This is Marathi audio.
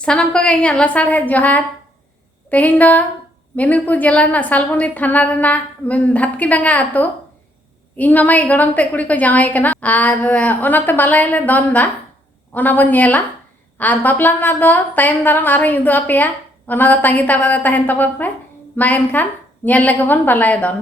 सानाम को ᱤᱧᱟᱹᱜ ᱞᱟᱥᱟᱲᱦᱮᱫ ᱡᱚᱦᱟᱨ। तेहिं दो मेदिनीपुर जिला रना सालबनी थाना रना धातकीडांगा आतो इन मामाई गड़म ते कुड़ी को जावाई कना और ओनाते बालाया ले दोन दा ओना बन नेला और बापला ना दो तायम दाराम आरो युदु आपेया ओना दा तांगी ताड़ा रे तहन तबन पे मा एनखान नेल लेगे बन बालाया दोन।